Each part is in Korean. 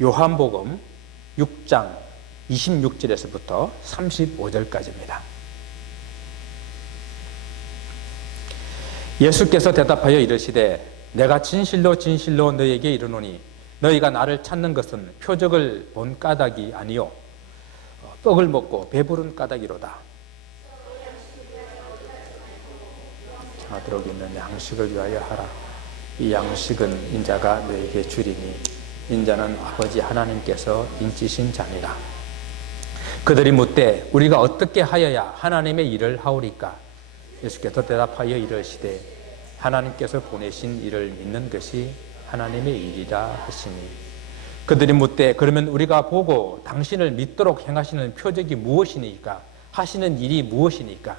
요한복음 6장 26절에서부터 35절까지입니다. 예수께서 대답하여 이르시되 내가 진실로 진실로 너희에게 이르노니 너희가 나를 찾는 것은 표적을 본 까닭이 아니요 떡을 먹고 배부른 까닭이로다. 하도록 있는 양식을 위하여 하라. 이 양식은 인자가 너에게 주리니 인자는 아버지 하나님께서 인치신 자니라. 그들이 묻되 우리가 어떻게 하여야 하나님의 일을 하오리까? 예수께서 대답하여 이르시되 하나님께서 보내신 일을 믿는 것이 하나님의 일이라 하시니. 그들이 묻되 그러면 우리가 보고 당신을 믿도록 행하시는 표적이 무엇이니까? 하시는 일이 무엇이니까?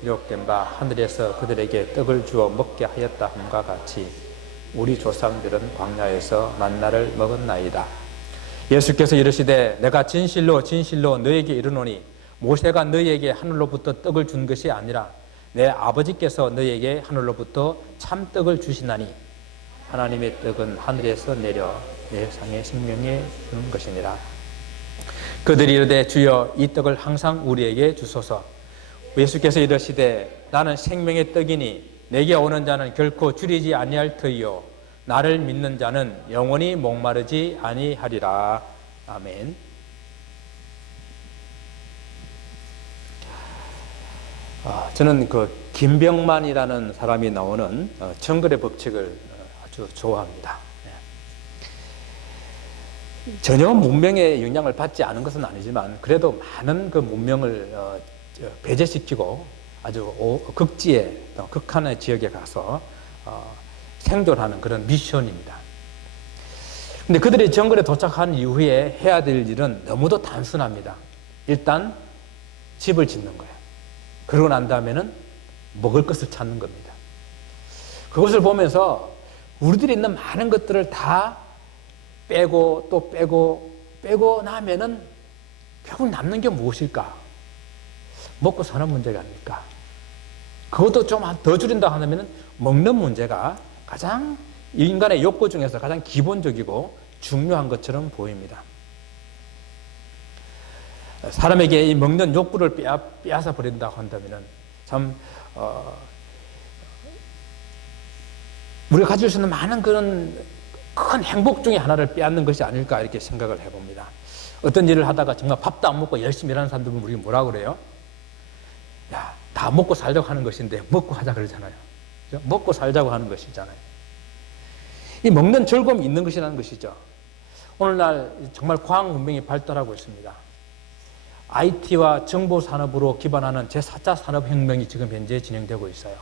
기록된 바 하늘에서 그들에게 떡을 주어 먹게 하였다 함과 같이 우리 조상들은 광야에서 만나를 먹었나이다. 예수께서 이르시되 내가 진실로 진실로 너에게 이르노니 모세가 너희에게 하늘로부터 떡을 준 것이 아니라 내 아버지께서 너희에게 하늘로부터 참떡을 주시나니 하나님의 떡은 하늘에서 내려 세상의 생명에 주는 것이니라. 그들이 이르되 주여 이 떡을 항상 우리에게 주소서. 예수께서 이르시되 나는 생명의 떡이니 내게 오는 자는 결코 줄이지 아니할 터이요 나를 믿는 자는 영원히 목마르지 아니하리라. 아멘. 저는 그 김병만이라는 사람이 나오는 정글의 법칙을 아주 좋아합니다. 전혀 문명의 영향을 받지 않은 것은 아니지만 그래도 많은 그 문명을 배제시키고 아주 극지의 극한의 지역에 가서 생존하는 그런 미션입니다. 근데 그들이 정글에 도착한 이후에 해야 될 일은 너무도 단순합니다. 일단 집을 짓는 거예요. 그러고 난 다음에는 먹을 것을 찾는 겁니다. 그것을 보면서 우리들이 있는 많은 것들을 다 빼고 또 빼고 나면은 결국 남는 게 무엇일까? 먹고 사는 문제가 아닐까? 그것도 좀 더 줄인다 하면 먹는 문제가 가장 인간의 욕구 중에서 가장 기본적이고 중요한 것처럼 보입니다. 사람에게 이 먹는 욕구를 빼앗아 버린다고 한다면 참 우리가 가질 수 있는 많은 그런 큰 행복 중에 하나를 빼앗는 것이 아닐까 이렇게 생각을 해봅니다. 어떤 일을 하다가 정말 밥도 안 먹고 열심히 일하는 사람들은 우리가 뭐라고 그래요? 야, 다 먹고 살자고 하는 것인데 먹고 하자 그러잖아요. 그렇죠? 먹고 살자고 하는 것이잖아요. 이 먹는 즐거움이 있는 것이라는 것이죠. 오늘날 정말 과학 문명이 발달하고 있습니다. IT와 정보산업으로 기반하는 제4차 산업혁명이 지금 현재 진행되고 있어요.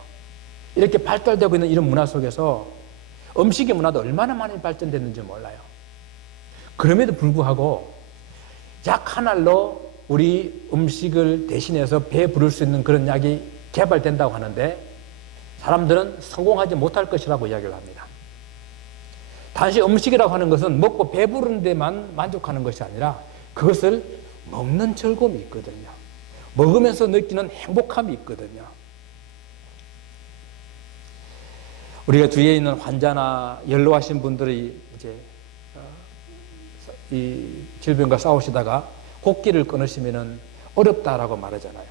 이렇게 발달되고 있는 이런 문화 속에서 음식의 문화도 얼마나 많이 발전됐는지 몰라요. 그럼에도 불구하고 약 한 알로 우리 음식을 대신해서 배 부를 수 있는 그런 약이 개발된다고 하는데 사람들은 성공하지 못할 것이라고 이야기를 합니다. 단지 음식이라고 하는 것은 먹고 배부른 데만 만족하는 것이 아니라 그것을 먹는 즐거움이 있거든요. 먹으면서 느끼는 행복함이 있거든요. 우리가 주위에 있는 환자나 연로하신 분들이 이제 이 질병과 싸우시다가 곡기를 끊으시면은 어렵다라고 말하잖아요.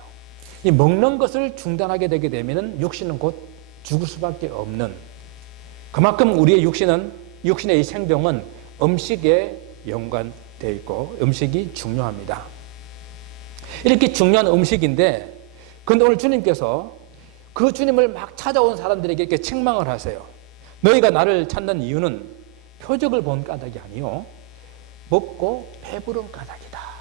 이 먹는 것을 중단하게 되게 되면은 육신은 곧 죽을 수밖에 없는, 그만큼 우리의 육신의 이 생명은 음식에 연관되어 있고 음식이 중요합니다. 이렇게 중요한 음식인데, 그런데 오늘 주님께서 그 주님을 막 찾아온 사람들에게 이렇게 책망을 하세요. 너희가 나를 찾는 이유는 표적을 본 까닭이 아니요 먹고 배부른 까닭이다.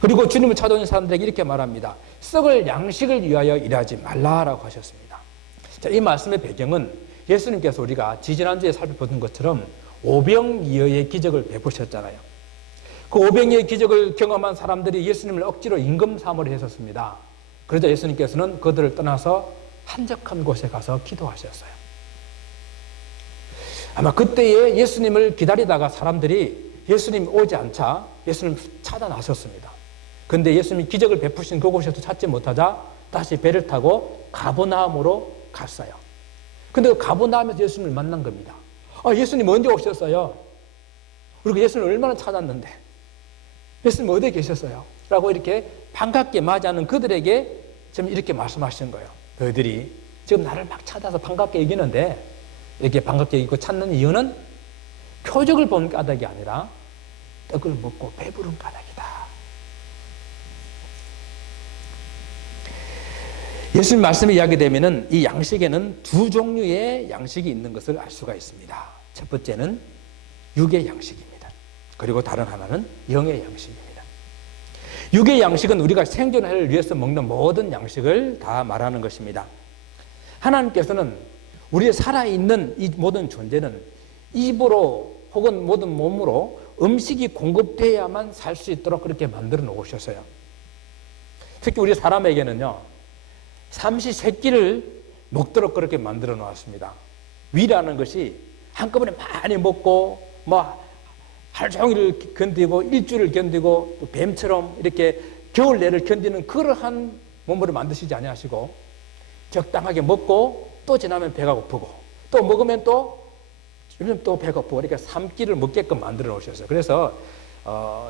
그리고 주님을 찾아온 사람들에게 이렇게 말합니다. 썩을 양식을 위하여 일하지 말라라고 하셨습니다. 자, 이 말씀의 배경은 예수님께서 우리가 지지난주에 살펴본 것처럼 오병이어의 기적을 베푸셨잖아요. 그 오병이어의 기적을 경험한 사람들이 예수님을 억지로 임금사무를 했었습니다. 그러자 예수님께서는 그들을 떠나서 한적한 곳에 가서 기도하셨어요. 아마 그때에 예수님을 기다리다가 사람들이 예수님 오지 않자 예수님 찾아 나섰습니다. 그런데 예수님이 기적을 베푸신 그곳에서 찾지 못하자 다시 배를 타고 가버나움으로 갔어요. 근데 가버나움에서 예수님을 만난 겁니다. 예수님 언제 오셨어요? 우리가 예수를 얼마나 찾았는데 예수님 어디에 계셨어요? 라고 이렇게 반갑게 맞이하는 그들에게 지금 이렇게 말씀하시는 거예요. 너희들이 지금 나를 막 찾아서 반갑게 여기는데 이렇게 반갑게 여기고 찾는 이유는 표적을 본 까닭이 아니라 떡을 먹고 배부른 까닭이다. 예수님 말씀에 이야기되면은 이 양식에는 두 종류의 양식이 있는 것을 알 수가 있습니다. 첫 번째는 육의 양식입니다. 그리고 다른 하나는 영의 양식입니다. 육의 양식은 우리가 생존을 위해서 먹는 모든 양식을 다 말하는 것입니다. 하나님께서는 우리의 살아있는 이 모든 존재는 입으로 혹은 모든 몸으로 음식이 공급되어야만 살 수 있도록 그렇게 만들어 놓으셨어요. 특히 우리 사람에게는요, 삼시세끼를 먹도록 그렇게 만들어 놓았습니다. 위라는 것이 한꺼번에 많이 먹고 하루 종일 견디고 일주일을 견디고 또 뱀처럼 이렇게 겨울 내를 견디는 그러한 몸으로 만드시지 아니하시고 적당하게 먹고 또 지나면 배가 고프고 또 먹으면 또 배가 고프고 이렇게 3끼를 먹게끔 만들어 놓으셨어요. 그래서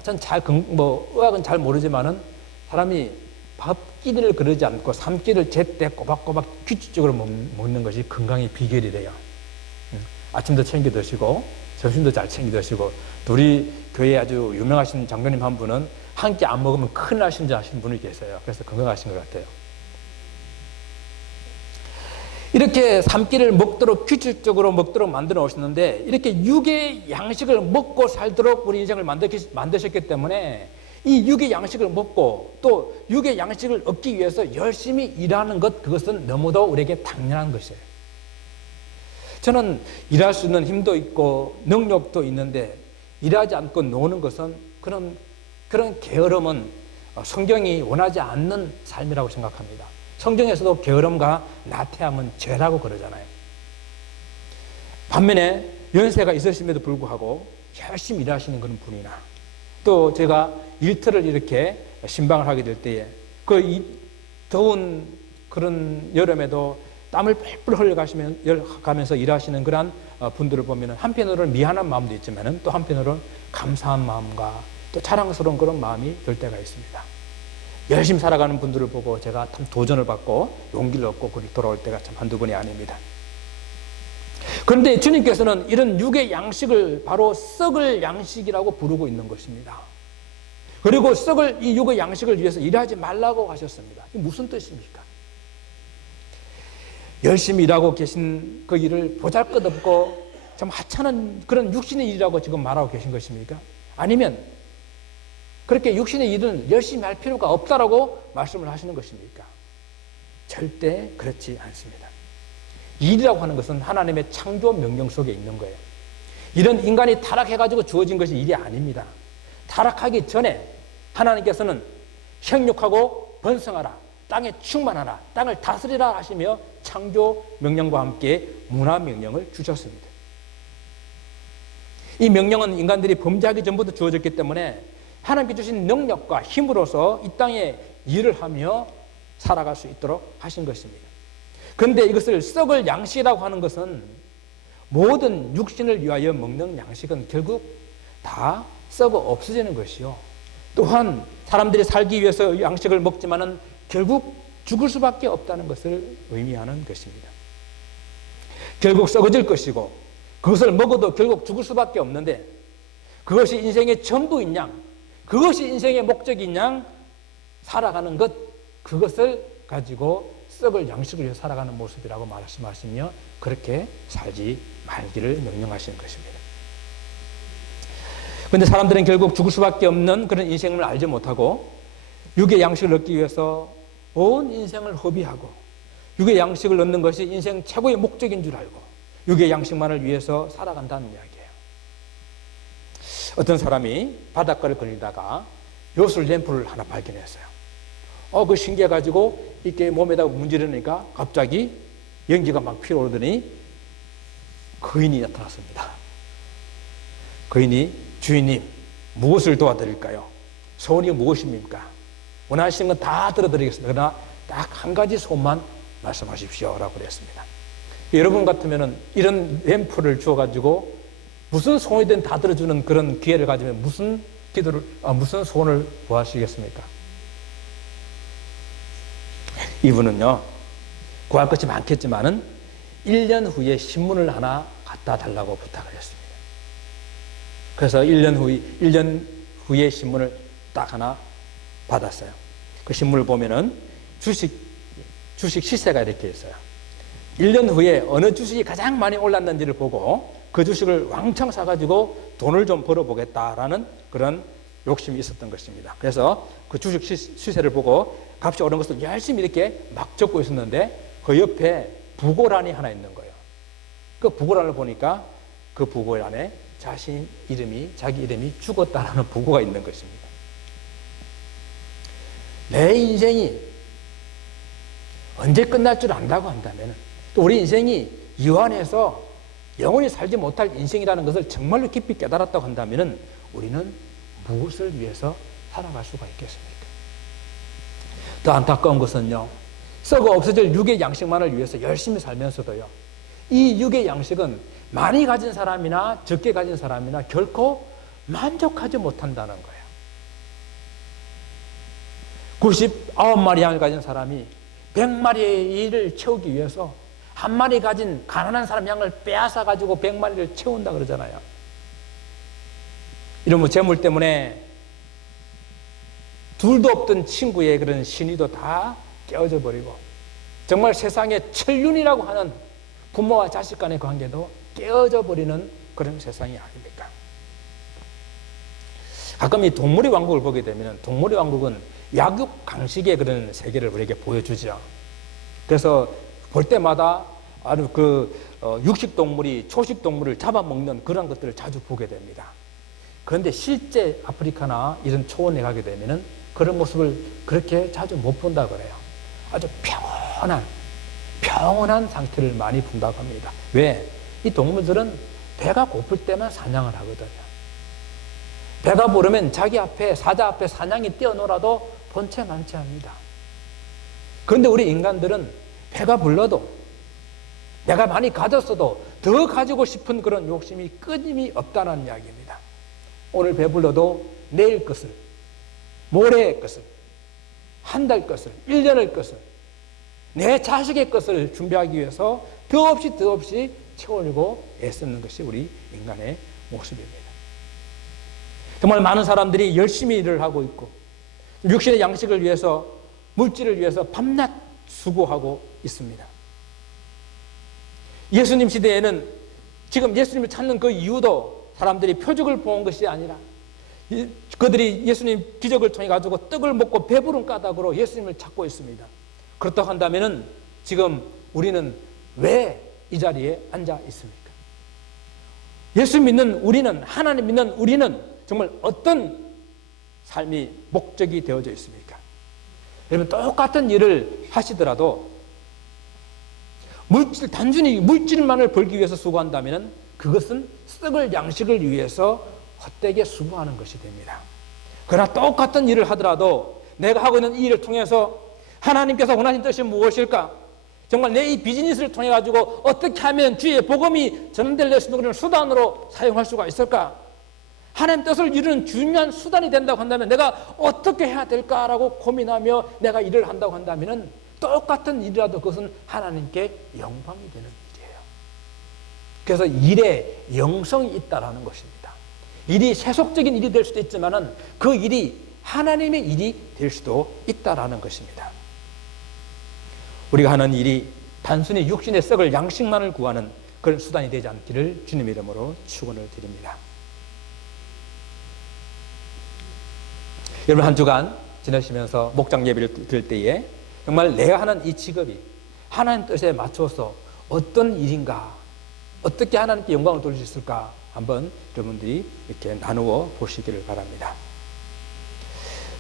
전 의학은 잘 모르지만은 사람이 밥 끼니를 그러지 않고 3끼를 제때 꼬박꼬박 규칙적으로 먹는 것이 건강의 비결이래요. 아침도 챙겨 드시고 점심도 잘 챙겨 드시고, 우리 교회에 아주 유명하신 장로님 한 분은 한 끼 안 먹으면 큰일 나신지 하시는 분이 계세요. 그래서 건강하신 것 같아요. 이렇게 3끼를 먹도록 규칙적으로 먹도록 만들어 오셨는데, 이렇게 육의 양식을 먹고 살도록 우리 인생을 만드셨기 때문에 이 육의 양식을 먹고 또 육의 양식을 얻기 위해서 열심히 일하는 것, 그것은 너무도 우리에게 당연한 것이에요. 저는 일할 수 있는 힘도 있고 능력도 있는데 일하지 않고 노는 것은 그런 게으름은 성경이 원하지 않는 삶이라고 생각합니다. 성경에서도 게으름과 나태함은 죄라고 그러잖아요. 반면에 연세가 있으심에도 불구하고 열심히 일하시는 그런 분이나, 또 제가 일터를 이렇게 신방을 하게 될 때에 그 더운 그런 여름에도 땀을 뻘뻘 흘려가면서 일하시는 그런 분들을 보면 한편으로는 미안한 마음도 있지만 또 한편으로는 감사한 마음과 또 자랑스러운 그런 마음이 들 때가 있습니다. 열심히 살아가는 분들을 보고 제가 참 도전을 받고 용기를 얻고 돌아올 때가 참 한두 번이 아닙니다. 그런데 주님께서는 이런 육의 양식을 바로 썩을 양식이라고 부르고 있는 것입니다. 그리고 이 육의 양식을 위해서 일하지 말라고 하셨습니다. 이게 무슨 뜻입니까? 열심히 일하고 계신 그 일을 보잘것없고 참 하찮은 그런 육신의 일이라고 지금 말하고 계신 것입니까? 아니면 그렇게 육신의 일은 열심히 할 필요가 없다라고 말씀을 하시는 것입니까? 절대 그렇지 않습니다. 일이라고 하는 것은 하나님의 창조 명령 속에 있는 거예요. 이런 인간이 타락해가지고 주어진 것이 일이 아닙니다. 타락하기 전에 하나님께서는 생육하고 번성하라, 땅에 충만하라, 땅을 다스리라 하시며 창조 명령과 함께 문화 명령을 주셨습니다. 이 명령은 인간들이 범죄하기 전부터 주어졌기 때문에 하나님께 주신 능력과 힘으로서 이 땅에 일을 하며 살아갈 수 있도록 하신 것입니다. 그런데 이것을 썩을 양식이라고 하는 것은 모든 육신을 위하여 먹는 양식은 결국 다 썩어 없어지는 것이요, 또한 사람들이 살기 위해서 양식을 먹지만은 결국 죽을 수밖에 없다는 것을 의미하는 것입니다. 결국 썩어질 것이고 그것을 먹어도 결국 죽을 수밖에 없는데, 그것이 인생의 전부인 양, 그것이 인생의 목적인 양 살아가는 것, 그것을 가지고 썩을 양식을 위해 살아가는 모습이라고 말씀하시며 그렇게 살지 말기를 명령하시는 것입니다. 그런데 사람들은 결국 죽을 수밖에 없는 그런 인생을 알지 못하고 육의 양식을 얻기 위해서 온 인생을 허비하고 육의 양식을 얻는 것이 인생 최고의 목적인 줄 알고 육의 양식만을 위해서 살아간다는 이야기예요. 어떤 사람이 바닷가를 거닐다가 요술 램프를 하나 발견했어요. 그 신기해가지고 이렇게 몸에다가 문지르니까 갑자기 연기가 막 피어오르더니 거인이 나타났습니다. 거인이, 주인님, 무엇을 도와드릴까요? 소원이 무엇입니까? 원하시는 건 다 들어드리겠습니다. 그러나 딱 한 가지 소원만 말씀하십시오 라고 그랬습니다. 여러분 같으면 이런 램프를 주어가지고 무슨 소원이든 다 들어주는 그런 기회를 가지면 무슨 소원을 구하시겠습니까? 이분은요, 구할 것이 많겠지만은 1년 후에 신문을 하나 갖다 달라고 부탁을 했습니다. 그래서 1년 후에 신문을 딱 하나 받았어요. 그 신문을 보면은 주식 시세가 이렇게 있어요. 1년 후에 어느 주식이 가장 많이 올랐는지를 보고 그 주식을 왕창 사가지고 돈을 좀 벌어보겠다라는 그런 욕심이 있었던 것입니다. 그래서 그 주식 시세를 보고 값이 오른 것을 열심히 이렇게 막 적고 있었는데 그 옆에 부고란이 하나 있는 거예요. 그 부고란을 보니까 그 부고란에 자기 이름이 죽었다라는 부고가 있는 것입니다. 내 인생이 언제 끝날 줄 안다고 한다면, 또 우리 인생이 유한해서 영원히 살지 못할 인생이라는 것을 정말로 깊이 깨달았다고 한다면 우리는 무엇을 위해서 살아갈 수가 있겠습니까? 더 안타까운 것은요, 썩어 없어질 육의 양식만을 위해서 열심히 살면서도요, 이 육의 양식은 많이 가진 사람이나 적게 가진 사람이나 결코 만족하지 못한다는 거예요. 99마리 양을 가진 사람이 100마리의 일을 채우기 위해서 한 마리 가진 가난한 사람 양을 빼앗아 가지고 100마리를 채운다 그러잖아요. 이러면 재물 때문에 둘도 없던 친구의 그런 신의도 다 깨어져 버리고, 정말 세상에 천륜이라고 하는 부모와 자식 간의 관계도 깨어져 버리는 그런 세상이 아닙니까? 가끔 이 동물의 왕국을 보게 되면 동물의 왕국은 약육 강식의 그런 세계를 우리에게 보여주죠. 그래서 볼 때마다 아주 육식 동물이 초식 동물을 잡아먹는 그런 것들을 자주 보게 됩니다. 그런데 실제 아프리카나 이런 초원에 가게 되면은 그런 모습을 그렇게 자주 못 본다 그래요. 아주 평온한 상태를 많이 본다고 합니다. 왜? 이 동물들은 배가 고플 때만 사냥을 하거든요. 배가 부르면 자기 앞에, 사자 앞에 사냥이 뛰어놀아도 본체 만취합니다. 그런데 우리 인간들은 배가 불러도, 내가 많이 가졌어도 더 가지고 싶은 그런 욕심이 끊임이 없다는 이야기입니다. 오늘 배불러도 내일 것을, 모레의 것을, 한 달 것을, 1년의 것을, 내 자식의 것을 준비하기 위해서 더없이 채우려고 애쓰는 것이 우리 인간의 모습입니다. 정말 많은 사람들이 열심히 일을 하고 있고 육신의 양식을 위해서, 물질을 위해서 밤낮 수고하고 있습니다. 예수님 시대에는 지금 예수님을 찾는 그 이유도 사람들이 표적을 본 것이 아니라 그들이 예수님 기적을 통해 가지고 떡을 먹고 배부른 까닭으로 예수님을 찾고 있습니다. 그렇다고 한다면 지금 우리는 왜 이 자리에 앉아 있습니까? 예수 믿는 우리는, 하나님 믿는 우리는 정말 어떤 삶이 목적이 되어져 있습니까? 여러분, 똑같은 일을 하시더라도 단순히 물질만을 벌기 위해서 수고한다면 그것은 썩을 양식을 위해서 헛되게 수고하는 것이 됩니다. 그러나 똑같은 일을 하더라도 내가 하고 있는 이 일을 통해서 하나님께서 원하신 뜻이 무엇일까? 정말 내 이 비즈니스를 통해 가지고 어떻게 하면 주의 복음이 전될 수 있는 수단으로 사용할 수가 있을까? 하나님 뜻을 이루는 중요한 수단이 된다고 한다면 내가 어떻게 해야 될까라고 고민하며 내가 일을 한다고 한다면 똑같은 일이라도 그것은 하나님께 영광이 되는 일이에요. 그래서 일에 영성이 있다라는 것입니다. 일이 세속적인 일이 될 수도 있지만은 그 일이 하나님의 일이 될 수도 있다라는 것입니다. 우리가 하는 일이 단순히 육신의 썩을 양식만을 구하는 그런 수단이 되지 않기를 주님의 이름으로 축원을 드립니다. 여러분, 한 주간 지내시면서 목장 예배를 드릴 때에 정말 내가 하는 이 직업이 하나님 뜻에 맞춰서 어떤 일인가, 어떻게 하나님께 영광을 돌릴 수 있을까 한번 여러분들이 이렇게 나누어 보시기를 바랍니다.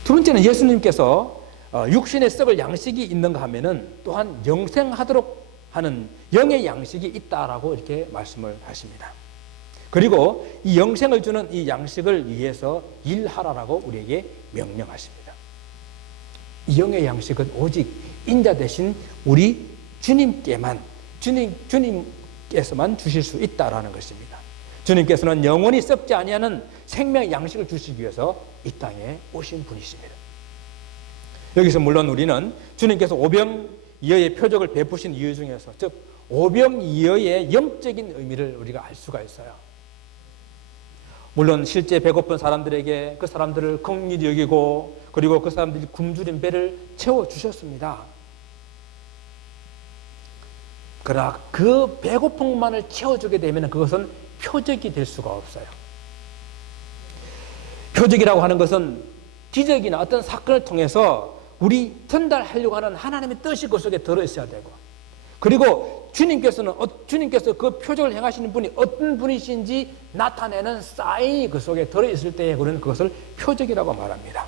두 번째는 예수님께서 육신의 썩을 양식이 있는가 하면은 또한 영생하도록 하는 영의 양식이 있다라고 이렇게 말씀을 하십니다. 그리고 이 영생을 주는 이 양식을 위해서 일하라라고 우리에게 명령하십니다. 이 영의 양식은 오직 인자 대신 우리 주님께서만 주실 수 있다라는 것입니다. 주님께서는 영원히 썩지 아니하는 생명의 양식을 주시기 위해서 이 땅에 오신 분이십니다. 여기서 물론 우리는 주님께서 오병이어의 표적을 베푸신 이유 중에서, 즉 오병이어의 영적인 의미를 우리가 알 수가 있어요. 물론 실제 배고픈 사람들에게 그 사람들을 긍휼히 여기고, 그리고 그 사람들이 굶주린 배를 채워주셨습니다. 그러나 그 배고픔만을 채워주게 되면 그것은 표적이 될 수가 없어요. 표적이라고 하는 것은 기적이나 어떤 사건을 통해서 우리 전달하려고 하는 하나님의 뜻이 그 속에 들어있어야 되고, 그리고 주님께서 그 표적을 행하시는 분이 어떤 분이신지 나타내는 사인이 그 속에 들어있을 때에 우리는 그것을 표적이라고 말합니다.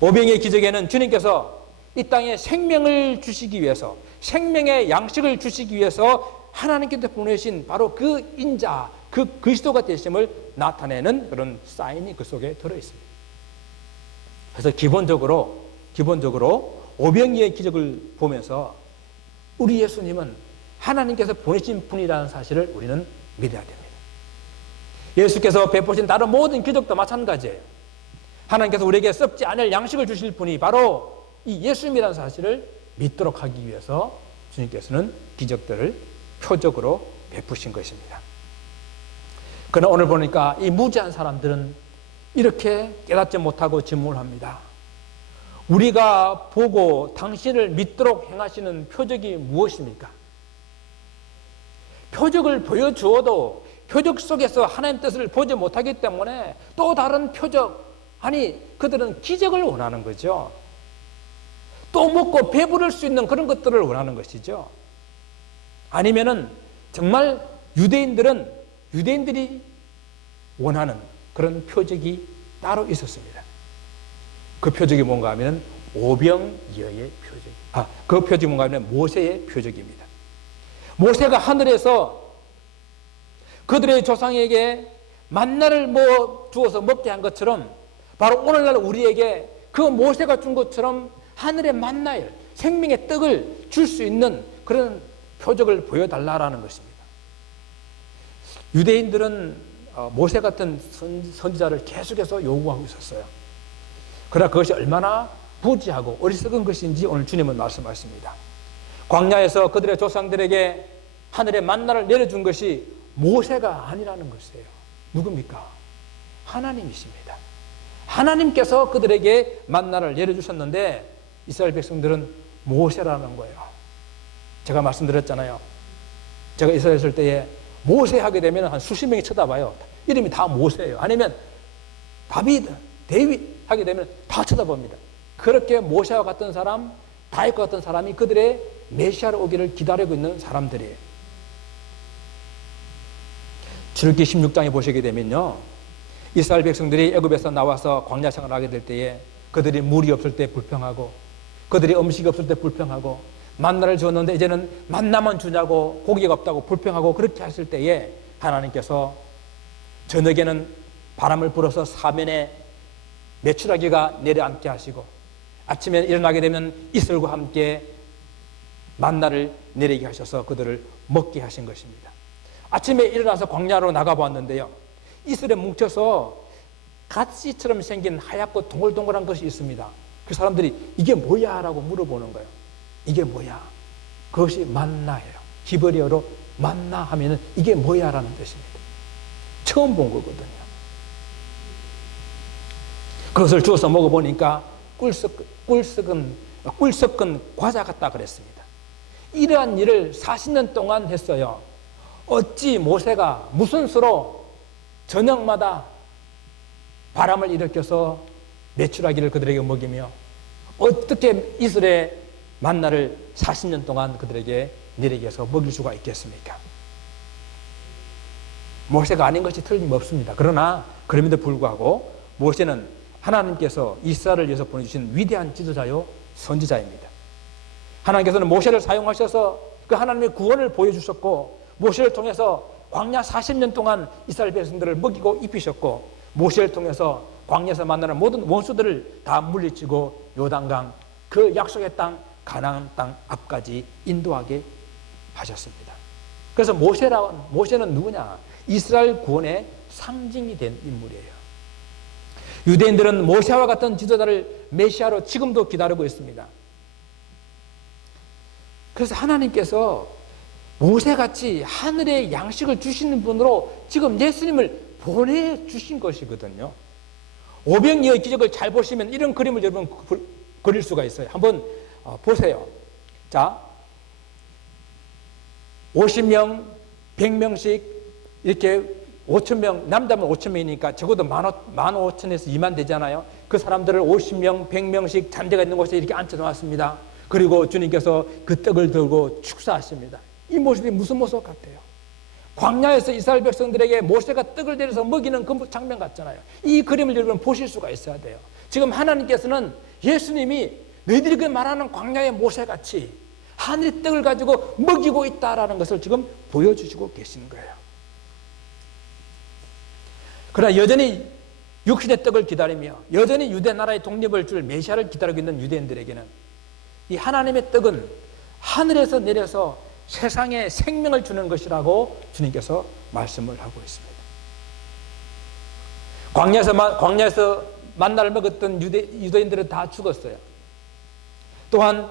오병이의 기적에는 주님께서 이 땅에 생명을 주시기 위해서, 생명의 양식을 주시기 위해서 하나님께서 보내신 바로 그 인자, 그 그리스도가 되심을 나타내는 그런 사인이 그 속에 들어있습니다. 그래서 기본적으로 오병이의 기적을 보면서 우리 예수님은 하나님께서 보내신 분이라는 사실을 우리는 믿어야 됩니다. 예수께서 베푸신 다른 모든 기적도 마찬가지예요. 하나님께서 우리에게 썩지 않을 양식을 주실 분이 바로 이 예수님이라는 사실을 믿도록 하기 위해서 주님께서는 기적들을 표적으로 베푸신 것입니다. 그러나 오늘 보니까 이 무지한 사람들은 이렇게 깨닫지 못하고 질문을 합니다. 우리가 보고 당신을 믿도록 행하시는 표적이 무엇입니까? 표적을 보여주어도 표적 속에서 하나님 뜻을 보지 못하기 때문에 또 다른 표적, 아니 그들은 기적을 원하는 거죠. 또 먹고 배부를 수 있는 그런 것들을 원하는 것이죠. 아니면은 정말 유대인들이 원하는 그런 표적이 따로 있었습니다. 그 표적이 뭔가 하면 오병이어의 표적. 그 표적이 뭔가 하면 모세의 표적입니다. 모세가 하늘에서 그들의 조상에게 만나를 주어서 먹게 한 것처럼, 바로 오늘날 우리에게 그 모세가 준 것처럼 하늘의 만나를, 생명의 떡을 줄 수 있는 그런 표적을 보여달라라는 것입니다. 유대인들은 모세 같은 선지자를 계속해서 요구하고 있었어요. 그러나 그것이 얼마나 부지하고 어리석은 것인지 오늘 주님은 말씀하십니다. 광야에서 그들의 조상들에게 하늘의 만나를 내려준 것이 모세가 아니라는 것이에요. 누굽니까? 하나님이십니다. 하나님께서 그들에게 만나를 내려주셨는데 이스라엘 백성들은 모세라는 거예요. 제가 말씀드렸잖아요. 제가 이스라엘 있을 때에 모세 하게 되면 한 수십 명이 쳐다봐요. 이름이 다 모세예요. 아니면 데윗 하게 되면 다 쳐다봅니다. 그렇게 모세와 같은 사람, 다윗과 같은 사람이 그들의 메시아로 오기를 기다리고 있는 사람들이에요. 출애굽기 16장에 보시게 되면요, 이스라엘 백성들이 애굽에서 나와서 광야 생활을 하게 될 때에 그들이 물이 없을 때 불평하고, 그들이 음식이 없을 때 불평하고, 만나를 주었는데 이제는 만나만 주냐고, 고기가 없다고 불평하고, 그렇게 했을 때에 하나님께서 저녁에는 바람을 불어서 사면에 메추라기가 내려앉게 하시고, 아침에 일어나게 되면 이슬과 함께 만나를 내리게 하셔서 그들을 먹게 하신 것입니다. 아침에 일어나서 광야로 나가보았는데요, 이슬에 뭉쳐서 가시처럼 생긴 하얗고 동글동글한 것이 있습니다. 그 사람들이 이게 뭐야? 라고 물어보는 거예요. 이게 뭐야? 그것이 만나예요. 히브리어로 만나 하면은 이게 뭐야? 라는 뜻입니다. 처음 본 거거든요. 그것을 주워서 먹어보니까 꿀 섞은 과자 같다 그랬습니다. 이러한 일을 40년 동안 했어요. 어찌 모세가 무슨 수로 저녁마다 바람을 일으켜서 메추라기를 그들에게 먹이며 어떻게 이슬의 만나를 40년 동안 그들에게 내리게 해서 먹일 수가 있겠습니까? 모세가 아닌 것이 틀림없습니다. 그러나 그럼에도 불구하고 모세는 하나님께서 이스라엘을 위해서 보내주신 위대한 지도자요 선지자입니다. 하나님께서는 모세를 사용하셔서 그 하나님의 구원을 보여주셨고, 모세를 통해서 광야 40년 동안 이스라엘 백성들을 먹이고 입히셨고, 모세를 통해서 광야에서 만나는 모든 원수들을 다 물리치고 요단강, 그 약속의 땅 가나안 땅 앞까지 인도하게 하셨습니다. 그래서 모세는 누구냐? 이스라엘 구원의 상징이 된 인물이에요. 유대인들은 모세와 같은 지도자를 메시아로 지금도 기다리고 있습니다. 그래서 하나님께서 모세같이 하늘의 양식을 주시는 분으로 지금 예수님을 보내주신 것이거든요. 오병이어의 기적을 잘 보시면 이런 그림을 여러분 그릴 수가 있어요. 한번 보세요. 자, 50명, 100명씩 이렇게 5,000명, 남자면 5,000명이니까 적어도 15,000에서 2만 되잖아요. 그 사람들을 50명, 100명씩 잔디가 있는 곳에 이렇게 앉혀놓았습니다. 그리고 주님께서 그 떡을 들고 축사하십니다. 이 모습이 무슨 모습 같아요? 광야에서 이스라엘 백성들에게 모세가 떡을 내려서 먹이는 그 장면 같잖아요. 이 그림을 여러분 보실 수가 있어야 돼요. 지금 하나님께서는 예수님이 너희들이 그 말하는 광야의 모세같이 하늘의 떡을 가지고 먹이고 있다라는 것을 지금 보여주시고 계시는 거예요. 그러나 여전히 육신의 떡을 기다리며 여전히 유대 나라의 독립을 줄 메시아를 기다리고 있는 유대인들에게는 이 하나님의 떡은 하늘에서 내려서 세상에 생명을 주는 것이라고 주님께서 말씀을 하고 있습니다. 광야에서 만나를 먹었던 유대인들은 다 죽었어요. 또한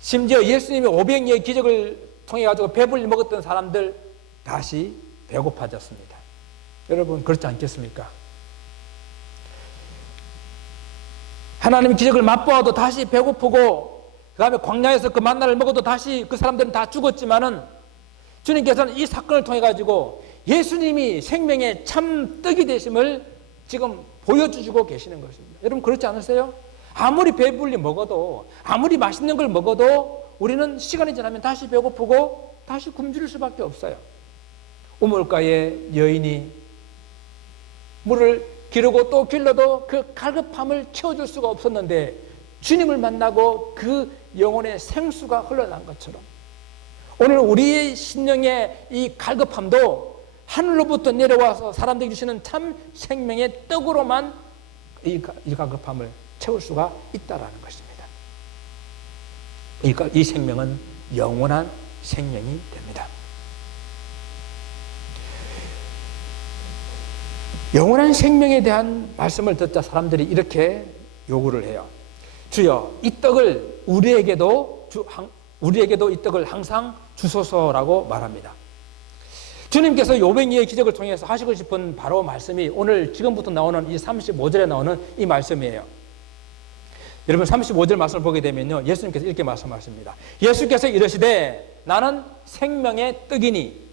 심지어 예수님이 오병이어의 기적을 통해 가지고 배불리 먹었던 사람들 다시 배고파졌습니다. 여러분 그렇지 않겠습니까? 하나님 기적을 맛보아도 다시 배고프고 그 다음에 광야에서 그 만나를 먹어도 다시 그 사람들은 다 죽었지만은 주님께서는 이 사건을 통해 가지고 예수님이 생명의 참 떡이 되심을 지금 보여주시고 계시는 것입니다. 여러분 그렇지 않으세요? 아무리 배불리 먹어도 아무리 맛있는 걸 먹어도 우리는 시간이 지나면 다시 배고프고 다시 굶주릴 수밖에 없어요. 우물가에 여인이 물을 기르고 또 길러도 그 갈급함을 채워줄 수가 없었는데 주님을 만나고 그 영혼의 생수가 흘러난 것처럼 오늘 우리의 심령의 이 갈급함도 하늘로부터 내려와서 사람들이 주시는 참 생명의 떡으로만 이 갈급함을 채울 수가 있다라는 것입니다. 이 생명은 영원한 생명이 됩니다. 영원한 생명에 대한 말씀을 듣자 사람들이 이렇게 요구를 해요. 주여, 이 떡을 우리에게도 이 떡을 항상 주소서라고 말합니다. 주님께서 오병이어의 기적을 통해서 하시고 싶은 바로 말씀이 오늘 지금부터 나오는 이 35절에 나오는 이 말씀이에요. 여러분 35절 말씀을 보게 되면요, 예수님께서 이렇게 말씀하십니다. 예수께서 이르시되 나는 생명의 떡이니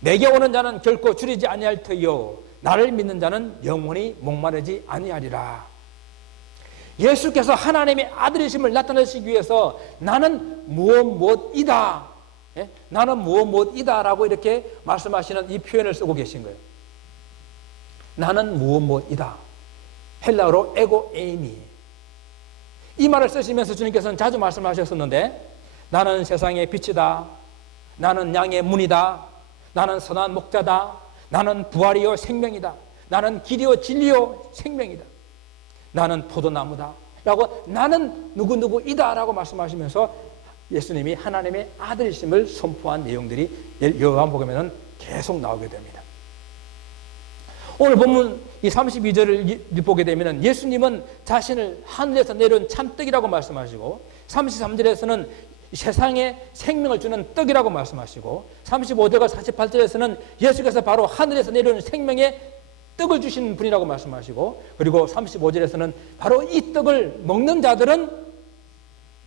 내게 오는 자는 결코 줄이지 아니할 터이요 나를 믿는 자는 영원히 목마르지 아니하리라. 예수께서 하나님의 아들이심을 나타내시기 위해서 나는 무엇이다. 예? 나는 무엇이다라고 이렇게 말씀하시는 이 표현을 쓰고 계신 거예요. 나는 무엇이다. 헬라어로 에고 에이미. 이 말을 쓰시면서 주님께서는 자주 말씀하셨었는데 나는 세상의 빛이다. 나는 양의 문이다. 나는 선한 목자다. 나는 부활이요 생명이다. 나는 길이요 진리요 생명이다. 나는 포도나무다. 라고 나는 누구이다 라고 말씀하시면서 예수님이 하나님의 아들이심을 선포한 내용들이 요한복음에는 계속 나오게 됩니다. 오늘 본문 이 32절을 보게 되면 예수님은 자신을 하늘에서 내려온 참떡이라고 말씀하시고 33절에서는 세상에 생명을 주는 떡이라고 말씀하시고 35절과 48절에서는 예수께서 바로 하늘에서 내려온 생명의 떡을 주시는 분이라고 말씀하시고 그리고 35절에서는 바로 이 떡을 먹는 자들은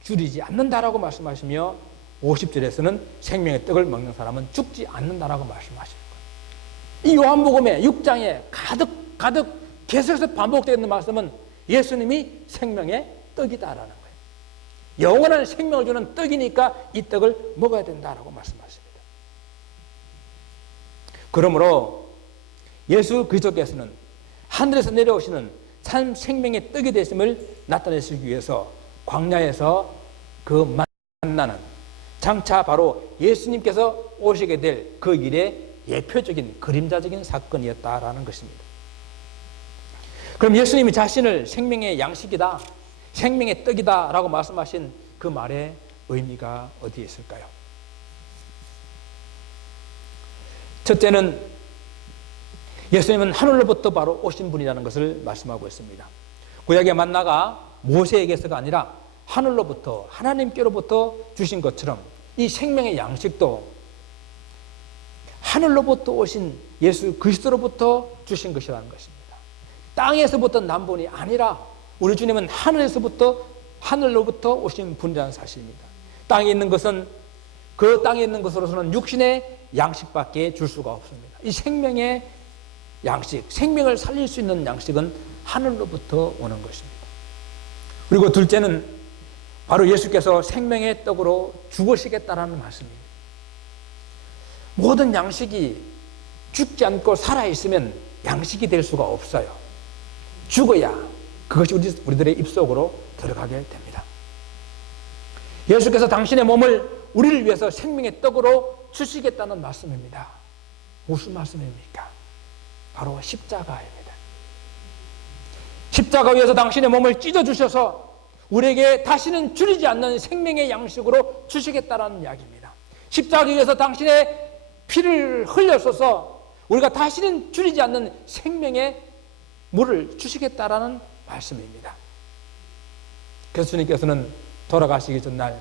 줄이지 않는다라고 말씀하시며 50절에서는 생명의 떡을 먹는 사람은 죽지 않는다라고 말씀하시는 거예요. 이 요한복음의 6장에 가득 계속해서 반복되어 있는 말씀은 예수님이 생명의 떡이다라는 거예요. 영원한 생명을 주는 떡이니까 이 떡을 먹어야 된다라고 말씀하십니다. 그러므로 예수 그리스도께서는 하늘에서 내려오시는 참 생명의 떡이 되심을 나타내시기 위해서 광야에서 그 만나는 장차 바로 예수님께서 오시게 될 그 일의 예표적인 그림자적인 사건이었다라는 것입니다. 그럼 예수님이 자신을 생명의 양식이다, 생명의 떡이다 라고 말씀하신 그 말의 의미가 어디에 있을까요? 첫째는 예수님은 하늘로부터 바로 오신 분이라는 것을 말씀하고 있습니다. 구약의 만나가 모세에게서가 아니라 하늘로부터 하나님께로부터 주신 것처럼 이 생명의 양식도 하늘로부터 오신 예수 그리스도로부터 주신 것이라는 것입니다. 땅에서부터 난 분이 아니라 우리 주님은 하늘로부터 오신 분이라는 사실입니다. 땅에 있는 것은 그 땅에 있는 것으로서는 육신의 양식밖에 줄 수가 없습니다. 이 생명의 양식, 생명을 살릴 수 있는 양식은 하늘로부터 오는 것입니다. 그리고 둘째는 바로 예수께서 생명의 떡으로 죽으시겠다라는 말씀입니다. 모든 양식이 죽지 않고 살아있으면 양식이 될 수가 없어요. 죽어야 그것이 우리들의 입속으로 들어가게 됩니다. 예수께서 당신의 몸을 우리를 위해서 생명의 떡으로 주시겠다는 말씀입니다. 무슨 말씀입니까? 바로 십자가입니다. 십자가 위에서 당신의 몸을 찢어주셔서 우리에게 다시는 줄이지 않는 생명의 양식으로 주시겠다는 이야기입니다. 십자가 위에서 당신의 피를 흘려서서 우리가 다시는 줄이지 않는 생명의 물을 주시겠다라는 말씀입니다. 그래서 주님께서는 돌아가시기 전날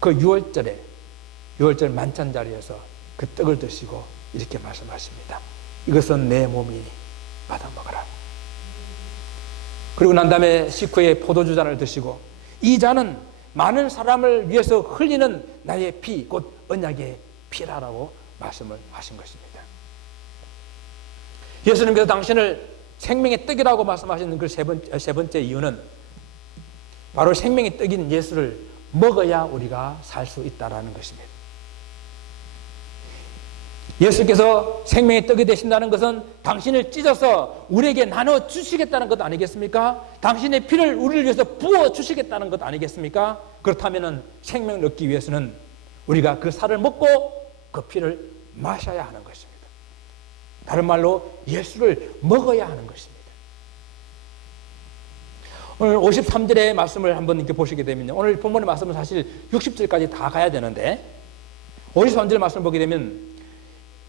그 6월절 만찬 자리에서 그 떡을 드시고 이렇게 말씀하십니다. 이것은 내 몸이니 받아 먹어라. 그리고 난 다음에 식후에 포도주 잔을 드시고 이 잔은 많은 사람을 위해서 흘리는 나의 피, 곧 언약의 피라라고 말씀을 하신 것입니다. 예수님께서 당신을 생명의 떡이라고 말씀하시는 그 세 번째 이유는 바로 생명의 떡인 예수를 먹어야 우리가 살 수 있다는 것입니다. 예수께서 생명의 떡이 되신다는 것은 당신을 찢어서 우리에게 나눠 주시겠다는 것 아니겠습니까? 당신의 피를 우리를 위해서 부어 주시겠다는 것 아니겠습니까? 그렇다면 생명을 얻기 위해서는 우리가 그 살을 먹고 그 피를 마셔야 하는 것입니다. 다른 말로 예수를 먹어야 하는 것입니다. 오늘 53절의 말씀을 한번 이렇게 보시게 되면요. 오늘 본문의 말씀은 사실 60절까지 다 가야 되는데 53절 말씀을 보게 되면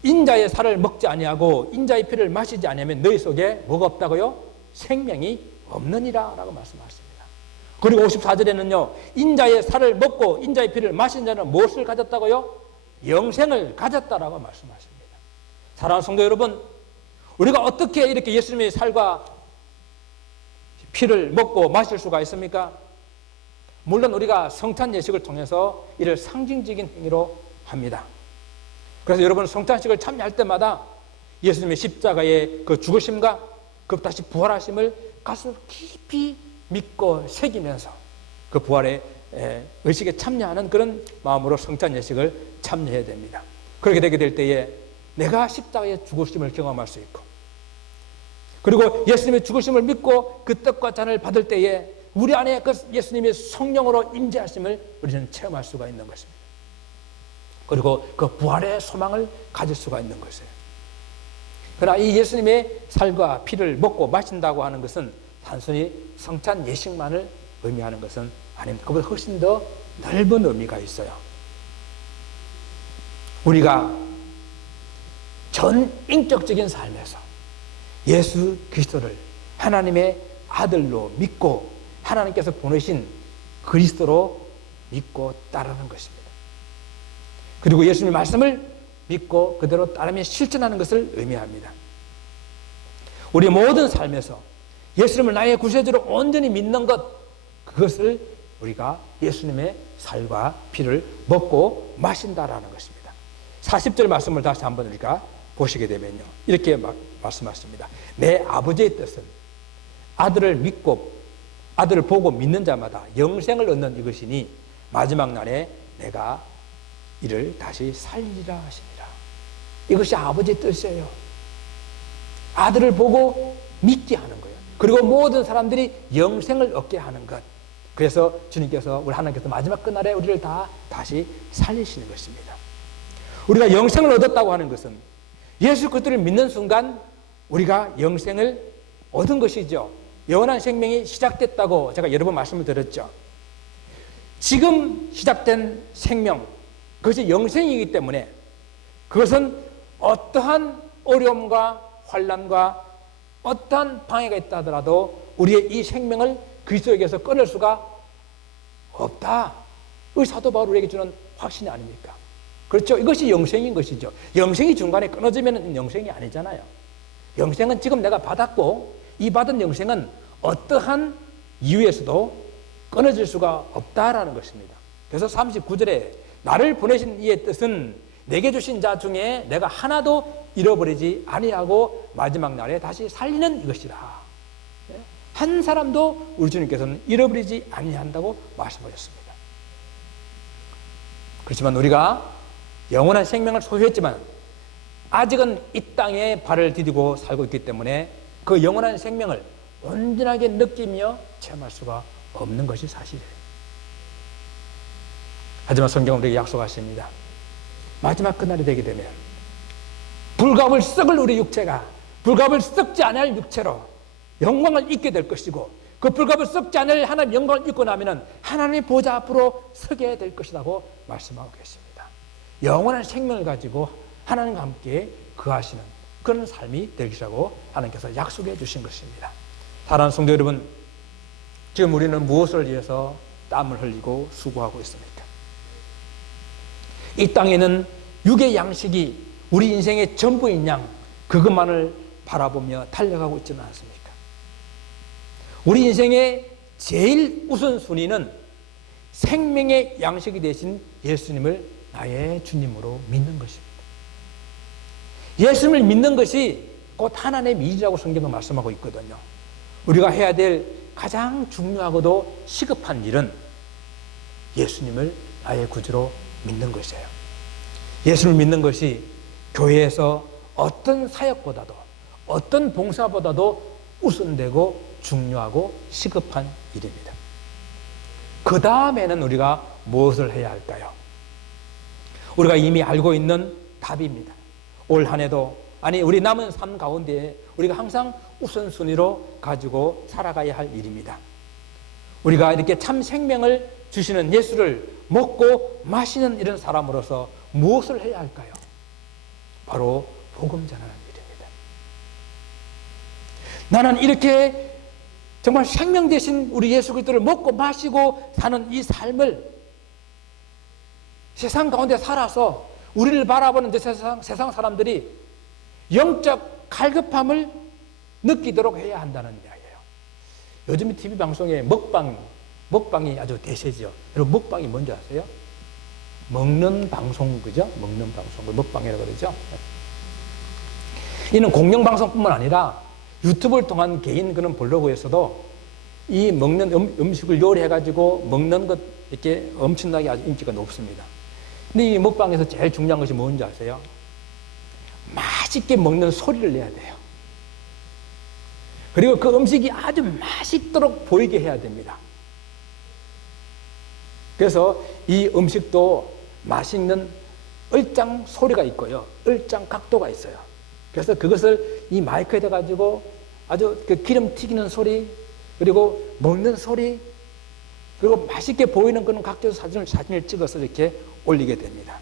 인자의 살을 먹지 아니하고 인자의 피를 마시지 아니하면 너희 속에 뭐가 없다고요? 생명이 없느니라 라고 말씀하십니다. 그리고 54절에는요. 인자의 살을 먹고 인자의 피를 마신 자는 무엇을 가졌다고요? 영생을 가졌다라고 말씀하십니다. 사랑하는 성도 여러분, 우리가 어떻게 이렇게 예수님의 살과 피를 먹고 마실 수가 있습니까? 물론 우리가 성찬 예식을 통해서 이를 상징적인 행위로 합니다. 그래서 여러분 성찬식을 참여할 때마다 예수님의 십자가의 그 죽으심과 그 다시 부활하심을 가슴 깊이 믿고 새기면서 그 부활의 의식에 참여하는 그런 마음으로 성찬 예식을 참여해야 됩니다. 그렇게 되게 될 때에 내가 십자가의 죽으심을 경험할 수 있고 그리고 예수님의 죽으심을 믿고 그 떡과 잔을 받을 때에 우리 안에 그 예수님의 성령으로 임재하심을 우리는 체험할 수가 있는 것입니다. 그리고 그 부활의 소망을 가질 수가 있는 것이에요. 그러나 이 예수님의 살과 피를 먹고 마신다고 하는 것은 단순히 성찬 예식만을 의미하는 것은 아닙니다. 그보다 훨씬 더 넓은 의미가 있어요. 우리가 전 인격적인 삶에서 예수 그리스도를 하나님의 아들로 믿고 하나님께서 보내신 그리스도로 믿고 따르는 것입니다. 그리고 예수님의 말씀을 믿고 그대로 따르며 실천하는 것을 의미합니다. 우리 모든 삶에서 예수님을 나의 구세주로 온전히 믿는 것, 그것을 우리가 예수님의 살과 피를 먹고 마신다라는 것입니다. 40절 말씀을 다시 한번 우리가 보시게 되면요. 이렇게 말씀하십니다. 내 아버지의 뜻은 아들을 믿고 아들을 보고 믿는 자마다 영생을 얻는 이것이니 마지막 날에 내가 이를 다시 살리라 하십니다. 이것이 아버지의 뜻이에요. 아들을 보고 믿게 하는 거예요. 그리고 모든 사람들이 영생을 얻게 하는 것. 그래서 주님께서 우리 하나님께서 마지막 그날에 우리를 다시 살리시는 것입니다. 우리가 영생을 얻었다고 하는 것은 예수 그리스도를 믿는 순간 우리가 영생을 얻은 것이죠. 영원한 생명이 시작됐다고 제가 여러 번 말씀을 드렸죠. 지금 시작된 생명, 그것이 영생이기 때문에 그것은 어떠한 어려움과 환난과 어떠한 방해가 있다 하더라도 우리의 이 생명을 그리스도에게서 끊을 수가 없다. 이 사도 바울 우리에게 주는 확신이 아닙니까? 그렇죠? 이것이 영생인 것이죠. 영생이 중간에 끊어지면 영생이 아니잖아요. 영생은 지금 내가 받았고 이 받은 영생은 어떠한 이유에서도 끊어질 수가 없다라는 것입니다. 그래서 39절에 나를 보내신 이의 뜻은 내게 주신 자 중에 내가 하나도 잃어버리지 아니하고 마지막 날에 다시 살리는 이것이라. 한 사람도 우리 주님께서는 잃어버리지 아니한다고 말씀하셨습니다. 그렇지만 우리가 영원한 생명을 소유했지만 아직은 이 땅에 발을 디디고 살고 있기 때문에 그 영원한 생명을 온전하게 느끼며 체험할 수가 없는 것이 사실이에요. 하지만 성경은 우리에게 약속하십니다. 마지막 그날이 되게 되면 불갑을 썩을 우리 육체가 불갑을 썩지 않을 육체로 영광을 입게 될 것이고 그 불갑을 썩지 않을 하나님 영광을 입고 나면 하나님의 보좌 앞으로 서게 될 것이라고 말씀하고 계십니다. 영원한 생명을 가지고 하나님과 함께 거하시는 그런 삶이 되시라고 하나님께서 약속해 주신 것입니다. 사랑하는 성도 여러분, 지금 우리는 무엇을 위해서 땀을 흘리고 수고하고 있습니까? 이 땅에는 육의 양식이 우리 인생의 전부인 양 그것만을 바라보며 달려가고 있지는 않습니까? 우리 인생의 제일 우선순위는 생명의 양식이 되신 예수님을 나의 주님으로 믿는 것입니다. 예수님을 믿는 것이 곧 하나님의 일이라고 성경은 말씀하고 있거든요. 우리가 해야 될 가장 중요하고도 시급한 일은 예수님을 나의 구주로 믿는 것이에요. 예수님을 믿는 것이 교회에서 어떤 사역보다도 어떤 봉사보다도 우선되고 중요하고 시급한 일입니다. 그 다음에는 우리가 무엇을 해야 할까요? 우리가 이미 알고 있는 답입니다. 올 한 해도 아니 우리 남은 삶 가운데 우리가 항상 우선순위로 가지고 살아가야 할 일입니다. 우리가 이렇게 참 생명을 주시는 예수를 먹고 마시는 이런 사람으로서 무엇을 해야 할까요? 바로 복음 전하는 일입니다. 나는 이렇게 정말 생명 되신 우리 예수 그리스도를 먹고 마시고 사는 이 삶을 세상 가운데 살아서 우리를 바라보는 세상 사람들이 영적 갈급함을 느끼도록 해야 한다는 이야기예요. 요즘 TV 방송에 먹방이 아주 대세죠. 여러분 먹방이 뭔지 아세요? 먹는 방송, 그죠? 먹는 방송, 먹방이라고 그러죠. 이는 공영방송뿐만 아니라 유튜브를 통한 개인 그런 블로그에서도 이 먹는 음식을 요리해가지고 먹는 것 이렇게 엄청나게 아주 인기가 높습니다. 근데 이 먹방에서 제일 중요한 것이 뭔지 아세요? 맛있게 먹는 소리를 내야 돼요. 그리고 그 음식이 아주 맛있도록 보이게 해야 됩니다. 그래서 이 음식도 맛있는 얼짱 소리가 있고요. 얼짱 각도가 있어요. 그래서 그것을 이 마이크에다 가지고 아주 그 기름 튀기는 소리, 그리고 먹는 소리, 그리고 맛있게 보이는 그런 각도에서 사진을 찍어서 이렇게 올리게 됩니다.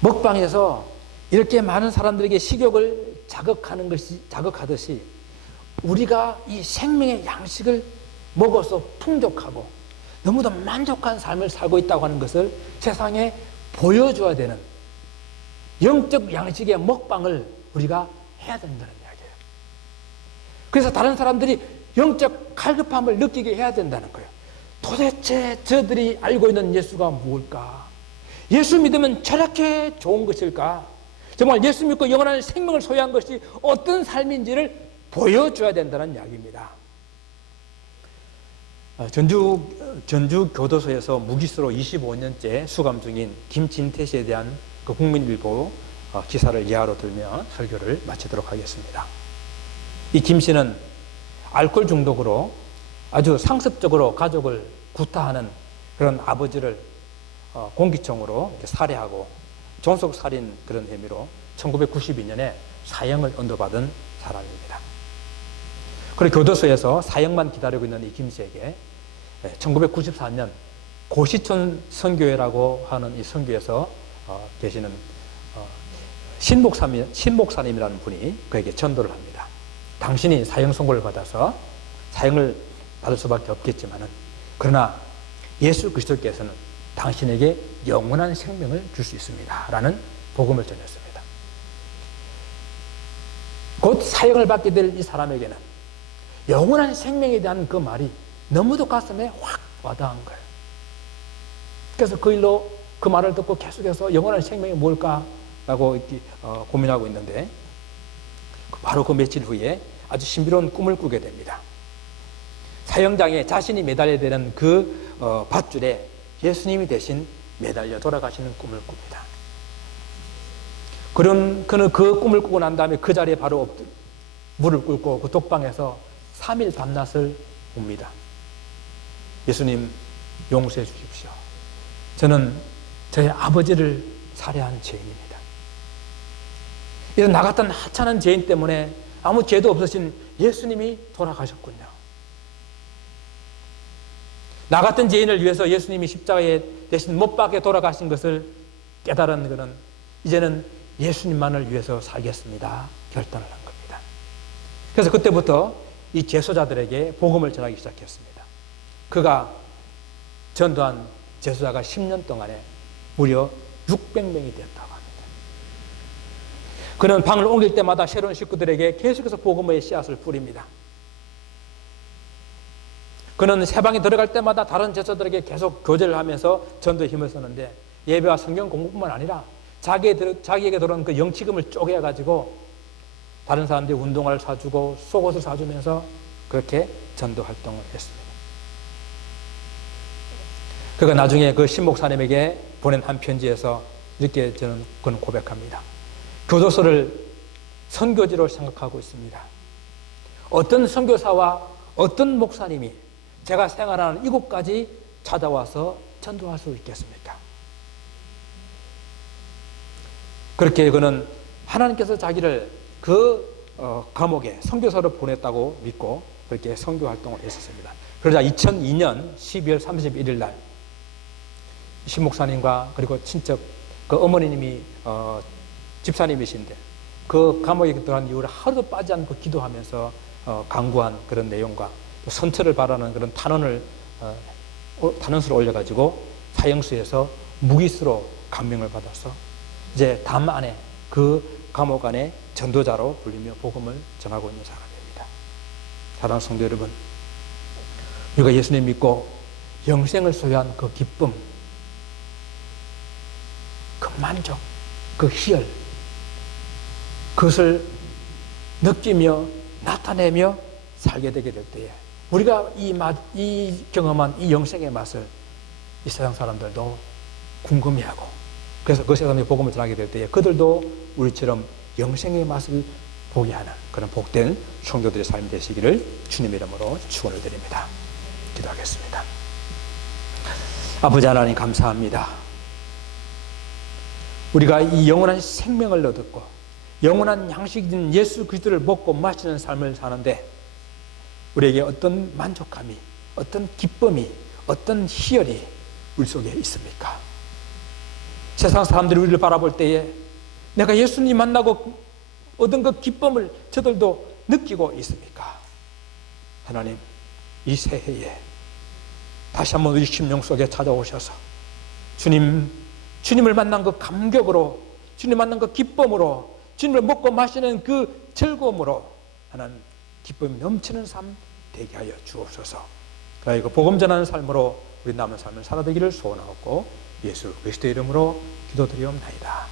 먹방에서 이렇게 많은 사람들에게 식욕을 자극하듯이 우리가 이 생명의 양식을 먹어서 풍족하고 너무도 만족한 삶을 살고 있다고 하는 것을 세상에 보여줘야 되는 영적 양식의 먹방을 우리가 해야 된다는 이야기예요. 그래서 다른 사람들이 영적 갈급함을 느끼게 해야 된다는 거예요. 도대체 저들이 알고 있는 예수가 무엇일까? 예수 믿으면 저렇게 좋은 것일까? 정말 예수 믿고 영원한 생명을 소유한 것이 어떤 삶인지를 보여줘야 된다는 이야기입니다. 전주 교도소에서 무기수로 25년째 수감 중인 김진태 씨에 대한 그 국민일보 기사를 예화로 들며 설교를 마치도록 하겠습니다. 이 김 씨는 알코올 중독으로 아주 상습적으로 가족을 구타하는 그런 아버지를 공기총으로 살해하고 존속살인 그런 혐의로 1992년에 사형을 언도받은 사람입니다. 그리고 교도소에서 사형만 기다리고 있는 이 김 씨에게 1994년 고시촌 선교회라고 하는 이 선교에서 계시는 신목사님이라는 분이 그에게 전도를 합니다. 당신이 사형 선고를 받아서 사형을 받을 수밖에 없겠지만은, 그러나 예수 그리스도께서는 당신에게 영원한 생명을 줄 수 있습니다 라는 복음을 전했습니다. 곧 사형을 받게 될 이 사람에게는 영원한 생명에 대한 그 말이 너무도 가슴에 확 와닿은 거예요. 그래서 그 일로 그 말을 듣고 계속해서 영원한 생명이 뭘까라고 고민하고 있는데, 바로 그 며칠 후에 아주 신비로운 꿈을 꾸게 됩니다. 사형장에 자신이 매달려야 되는 그 밧줄에 예수님이 대신 매달려 돌아가시는 꿈을 꿉니다. 그럼 그는 그 꿈을 꾸고 난 다음에 그 자리에 바로 무릎 꿇고 그 독방에서 3일 밤낮을 웁니다. 예수님, 용서해 주십시오. 저는 저희 아버지를 살해한 죄인입니다. 이런 나 같은 하찮은 죄인 때문에 아무 죄도 없으신 예수님이 돌아가셨군요. 나 같은 죄인을 위해서 예수님이 십자가에 대신 못 박혀 돌아가신 것을 깨달은 그는 이제는 예수님만을 위해서 살겠습니다 결단을 한 겁니다. 그래서 그때부터 이 제소자들에게 복음을 전하기 시작했습니다. 그가 전도한 제소자가 10년 동안에 무려 600명이 되었다고 합니다. 그는 방을 옮길 때마다 새로운 식구들에게 계속해서 복음의 씨앗을 뿌립니다. 그는 새 방에 들어갈 때마다 다른 제자들에게 계속 교제를 하면서 전도에 힘을 썼는데, 예배와 성경 공부뿐만 아니라 자기에게 들어온 그 영치금을 쪼개가지고 다른 사람들이 운동화를 사주고 속옷을 사주면서 그렇게 전도 활동을 했습니다. 그가 나중에 그 신목사님에게 보낸 한 편지에서 이렇게 그는 고백합니다. 교도소를 선교지로 생각하고 있습니다. 어떤 선교사와 어떤 목사님이 제가 생활하는 이곳까지 찾아와서 전도할 수 있겠습니까? 그렇게 그는 하나님께서 자기를 그 감옥에 선교사로 보냈다고 믿고 그렇게 선교 활동을 했었습니다. 그러자 2002년 12월 31일 날 신목사님과 그리고 친척 그 어머님이 집사님이신데 그 감옥에 들어간 이후로 하루도 빠지지 않고 기도하면서 강구한 그런 내용과 선처를 바라는 그런 탄원서를 올려가지고 사형수에서 무기수로 감명을 받아서 이제 담 안에 그 감옥 안에 전도자로 불리며 복음을 전하고 있는 사람입니다. 사랑하는 성도 여러분, 우리가 예수님 믿고 영생을 소유한 그 기쁨, 그 만족, 그 희열, 그것을 느끼며 나타내며 살게 되게 될 때에 우리가 이 경험한 이 영생의 맛을 이 세상 사람들도 궁금해하고, 그래서 그 세상에 복음을 전하게 될 때에 그들도 우리처럼 영생의 맛을 보게 하는 그런 복된 성도들의 삶이 되시기를 주님의 이름으로 축원을 드립니다. 기도하겠습니다. 아버지 하나님 감사합니다. 우리가 이 영원한 생명을 얻었고 영원한 양식인 예수 그리스도를 먹고 마시는 삶을 사는데 우리에게 어떤 만족감이, 어떤 기쁨이, 어떤 희열이 우리 속에 있습니까? 세상 사람들이 우리를 바라볼 때에 내가 예수님 만나고 얻은 그 기쁨을 저들도 느끼고 있습니까? 하나님, 이 새해에 다시 한번 우리 심령 속에 찾아오셔서 주님을 만난 그 감격으로, 주님 만난 그 기쁨으로, 주님을 먹고 마시는 그 즐거움으로 하나님 기쁨이 넘치는 삶 되게 하여 주옵소서. 그리고 복음 전하는 삶으로 우리 남은 삶을 살아되기를 소원하고 예수 그리스도의 이름으로 기도드리옵나이다.